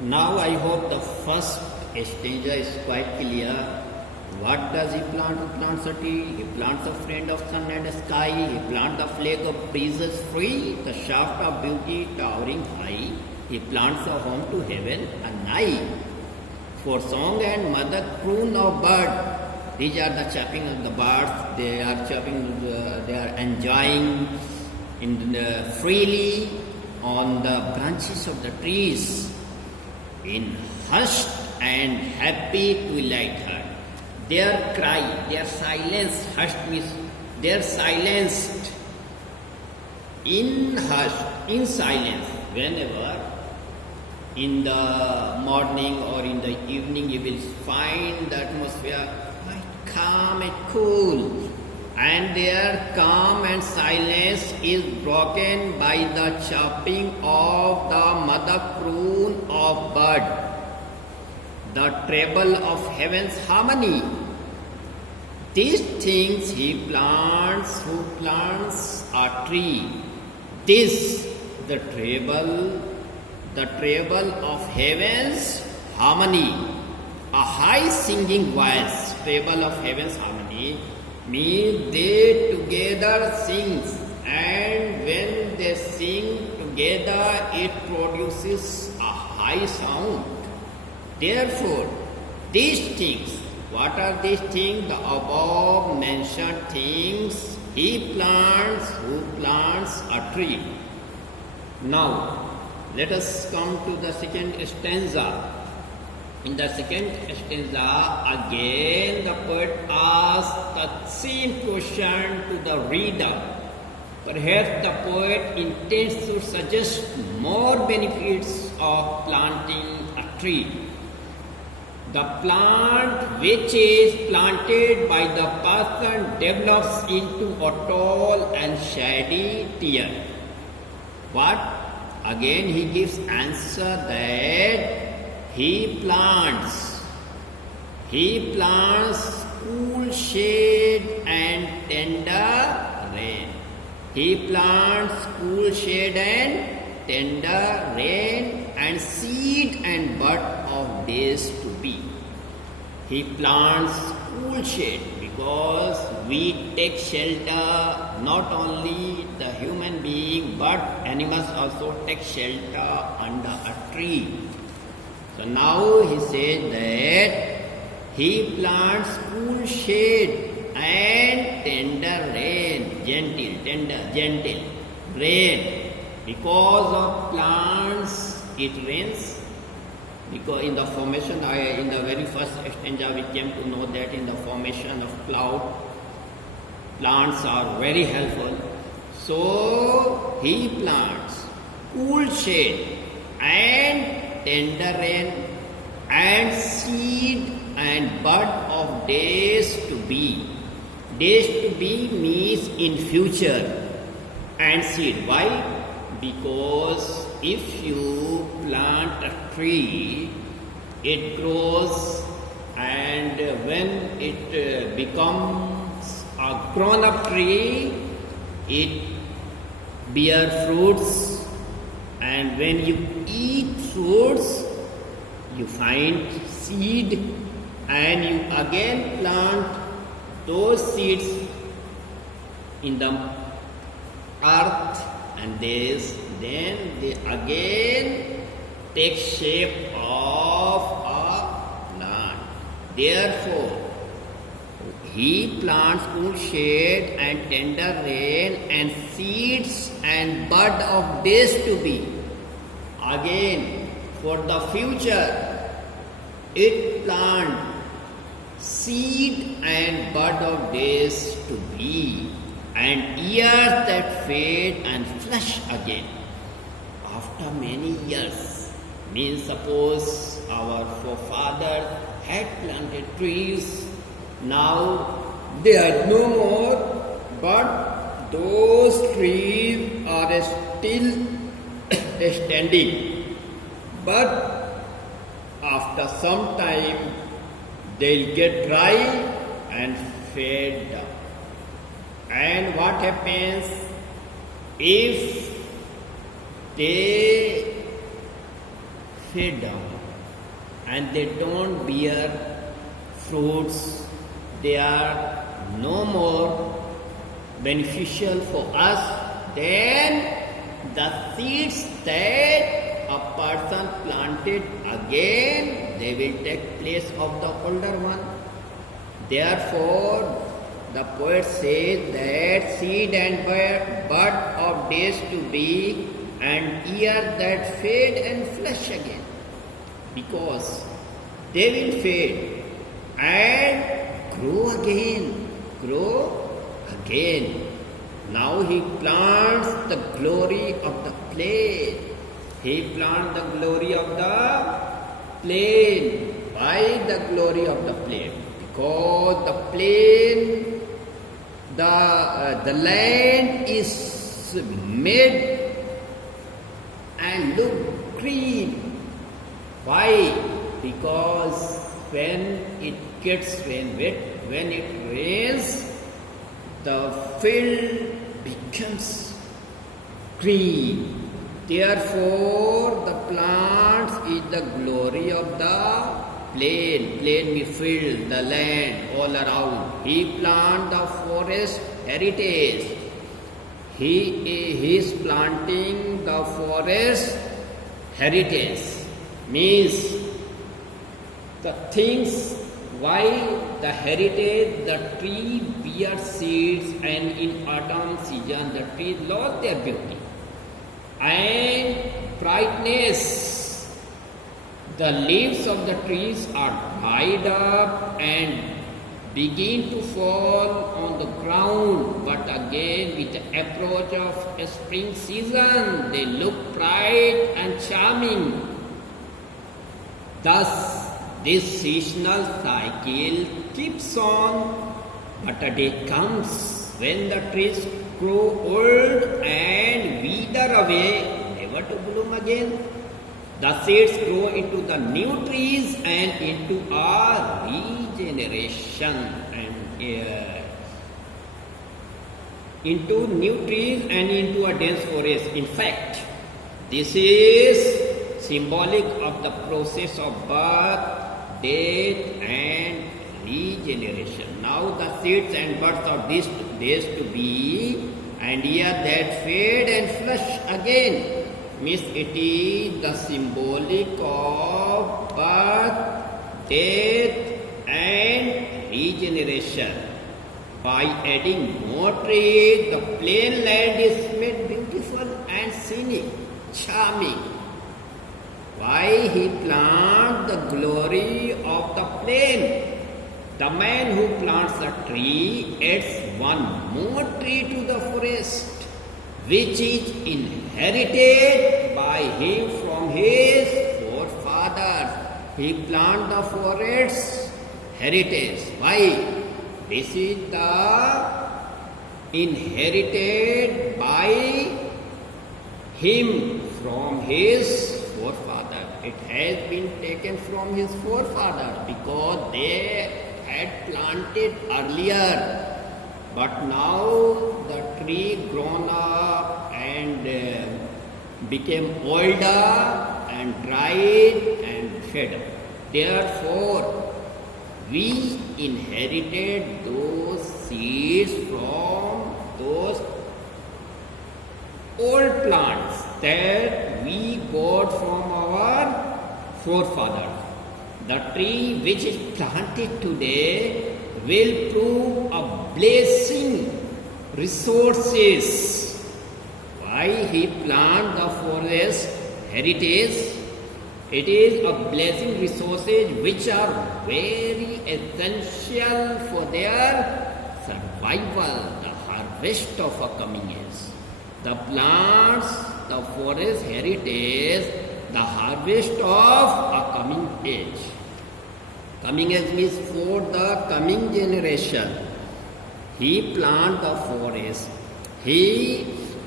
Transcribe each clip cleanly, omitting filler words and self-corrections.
Now I hope the first stanza is quite clear. What does he plant? He plants a tree. He plants a friend of sun and sky. He plants the flag of breezes free, the shaft of beauty towering high. He plants a home to heaven and nigh. For song and mother croon of bird. These are the chirping of the birds. They are chirping. They are enjoying freely on the branches of the trees. In hushed and happy twilight heard. Their cry, their silence, hushed means they are silenced. In hushed, in silence, whenever in the morning or in the evening you will find the atmosphere quite calm and cool. And their calm and silence is broken by the chirping of the mother croon of bird, the treble of heaven's harmony. These things he plants who plants a tree. This the treble of heaven's harmony, a high singing voice. Treble of heaven's harmony means they together sings, and when they sing together it produces a high sound. Therefore, these things, what are these things? The above mentioned things he plants who plants a tree. Now, let us come to the second stanza. In the second stanza, again the poet asks the same question to the reader. Perhaps the poet intends to suggest more benefits of planting a tree. The plant which is planted by the person develops into a tall and shady tier. But again he gives answer that he plants cool shade and tender rain. He plants cool shade and tender rain and seed and bud of days to be. He plants cool shade because we take shelter, not only the human being but animals also take shelter under a tree. So now he says that he plants cool shade and tender rain, gentle rain. Because of plants, it rains. Because in the formation, in the very first stanza, we came to know that in the formation of cloud, plants are very helpful. So he plants cool shade and tender rain and seed and bud of days to be. Days to be means in future, and seed. Why? Because if you plant a tree, it grows, and when it becomes a grown-up tree, it bears fruits, and when you eat fruits, you find seed, and you again plant those seeds in the earth, and then they again take shape of a plant. Therefore, he plants cool shade and tender rain and seeds and bud of days to be. Again, for the future, it plants seed and bud of days to be, and years that fade and flush again. After many years, means suppose our forefathers had planted trees, now they are no more, but those trees are still standing. But after some time, they'll get dry and fade down. And what happens if they fade down and they don't bear fruits. They are no more beneficial for us than the seeds that a person planted again, they will take place of the older one. Therefore, the poet says that seed and bud of days to be, and year that fade and flush again, because they will fade and grow again. Now he plants the glory of the plain. He plants the glory of the plain. Why the glory of the plain? Because the plain, the land is made and look green. Why? Because when it gets when it rains, the field becomes green. Therefore, the plants is the glory of the plain. Plain means field, the land all around. He plant the forest heritage. He is planting the forest heritage. Means the things why the heritage, the tree bears seeds, and in autumn season the tree lost their beauty and brightness. The leaves of the trees are dried up and begin to fall on the ground, but again with the approach of a spring season they look bright and charming. Thus this seasonal cycle keeps on, but a day comes when the trees grow old and wither away, never to bloom again. The seeds grow into the new trees and into a regeneration and into new trees and into a dense forest. In fact, this is symbolic of the process of birth, death and regeneration. Now the seeds and buds of these days to be, and year that fade and flush again, means it is the symbolic of birth, death and regeneration. By adding more trees, the plain land is made beautiful and scenic, charming. Why he plant the glory of the plain? The man who plants a tree adds one more tree to the forest, which is inherited by him from his forefathers. He plant the forest heritage. Why? This is the inherited by him from his forefather. It has been taken from his forefather because they had planted earlier. But now the tree grown up and became older and dried and fed. Therefore, we inherited those seeds from those old plants that we got from our forefathers. The tree which is planted today will prove a blessing resources. Why he plant the forest heritage? It is a blessing resources which are very essential for their survival, the harvest of a coming age. The plants, the forest heritage, the harvest of a coming age. Coming age means for the coming generation. He plant the forest.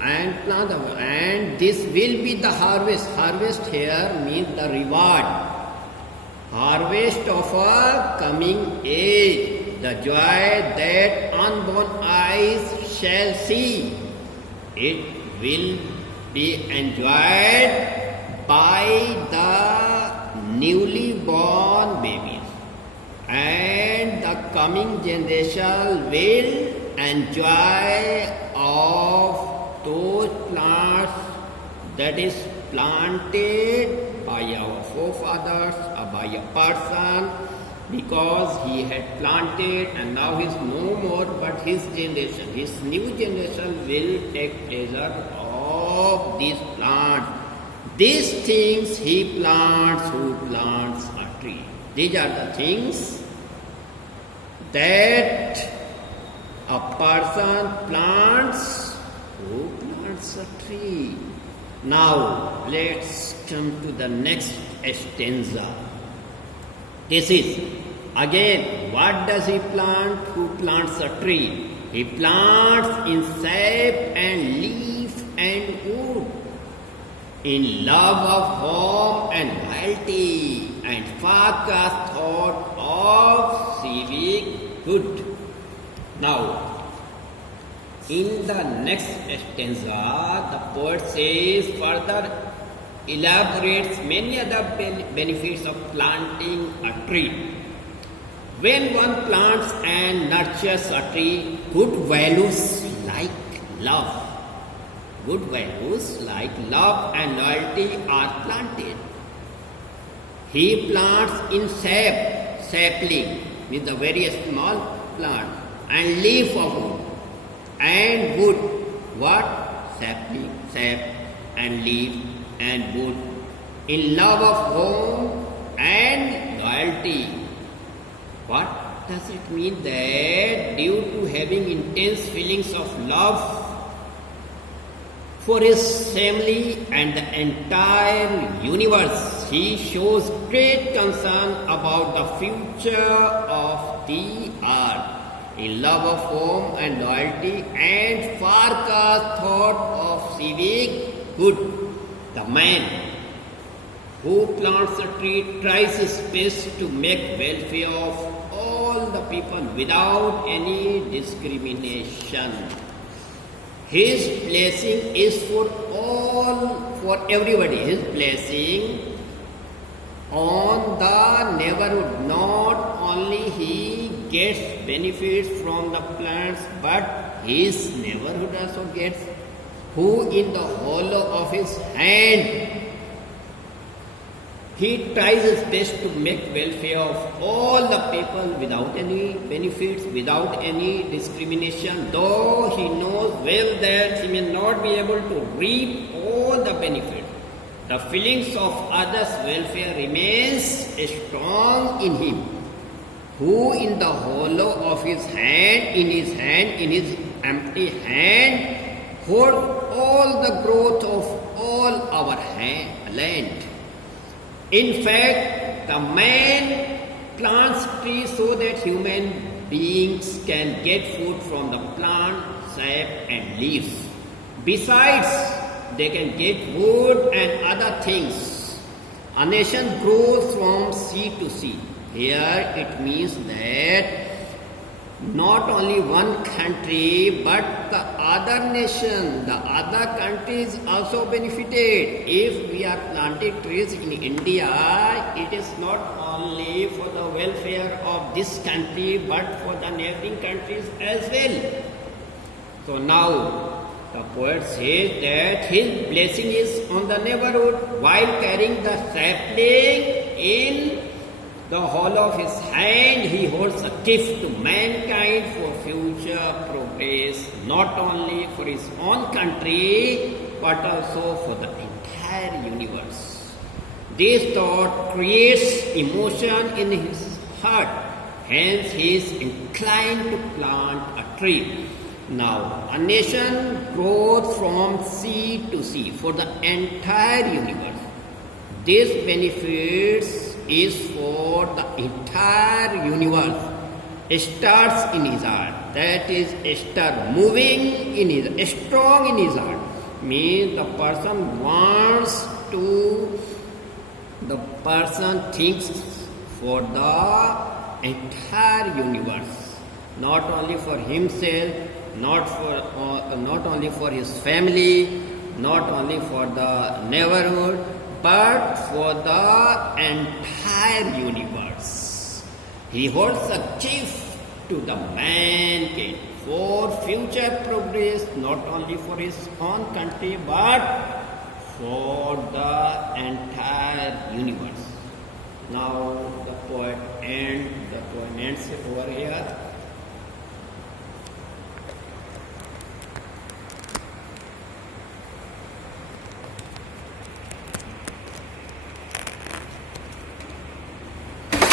And this will be the harvest. Harvest here means the reward. Harvest of a coming age. The joy that unborn eyes shall see. It will be enjoyed by the newly born babies, and the coming generation will enjoy of those plants that is planted by our forefathers or by a person, because he had planted and now he is no more, but his generation, his new generation will take pleasure of these plants. These things he plants who plants a tree. These are the things that a person plants who plants a tree. Now let's come to the next stanza. This is again, what does he plant? Who plants a tree? He plants in sap and leaf and wood, in love of home and loyalty, and far-cast thought of civic good. Now, in the next stanza, the poet says further elaborates many other benefits of planting a tree. When one plants and nurtures a tree, good values like love and loyalty are planted. He plants in sapling, means a very small plant, and leaf of wood, and wood. What? Sapling, sap, and leaf, and wood, in love of home and loyalty. What does it mean? That due to having intense feelings of love for his family and the entire universe, he shows great concern about the future of the earth, in love of home and loyalty, and far-cast thought of civic good. The man who plants a tree tries his best to make welfare of all the people without any discrimination. His blessing is for everybody. His blessing on the neighborhood. Not only he gets benefits from the plants, but his neighborhood also gets, who in the hollow of his hand he tries his best to make welfare of all the people without any benefits, without any discrimination, though he knows well that he may not be able to reap all the benefits. The feelings of others' welfare remains strong in him, who in the hollow of his hand, in his empty hand, holds all the growth of all our land. In fact, the man plants trees so that human beings can get food from the plant, sap and leaves. Besides, they can get wood and other things. A nation grows from sea to sea. Here it means that not only one country, but the other nation, the other countries also benefited. If we are planting trees in India, it is not only for the welfare of this country, but for the neighboring countries as well. So now, the poet says that his blessing is on the neighborhood while carrying the sapling in the hollow of his hand. He holds a gift to mankind for future progress, not only for his own country, but also for the entire universe. This thought creates emotion in his heart, hence he is inclined to plant a tree. Now, a nation grows from sea to sea for the entire universe. This benefits is for the entire universe. It starts in his heart. That is, start moving in his, strong in his heart. Means the person thinks for the entire universe, not only for himself, not only for his family, not only for the neighborhood, but for the entire universe. He holds a gift to the mankind for future progress, not only for his own country, but for the entire universe. Now the poem ends over here.